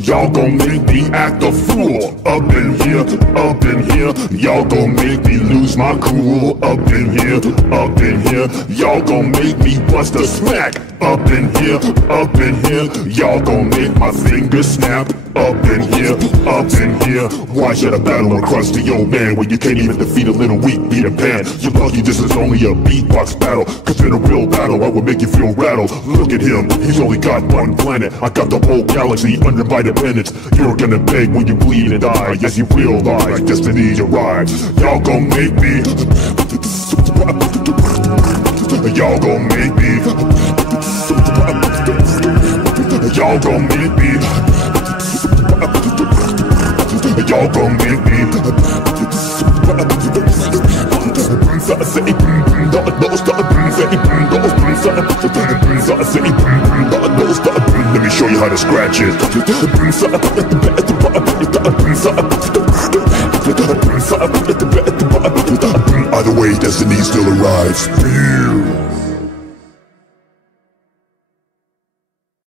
Y'all gon' make me act a fool up in here, up in here. Y'all gon' make me lose my cool up in here, up in here. Y'all gon' make me bust a smack up in here, up in here. Y'all gon' make my fingers snap up in here, up in here. Why should I battle a crusty old man when you can't even defeat a little weak Peter Pan? You're lucky this is only a beatbox battle, cause in a real battle I will make you feel rattled. Look at him, he's only got one planet. I got the whole galaxy under my dependence. You're gonna beg when you bleed and die. Yes, you realize destiny's your ride. Y'all gon' make me. Y'all gon' make me. Y'all gon' make me. Y'all gon' make me. Let me show you how to scratch it. Either way, destiny still arrives.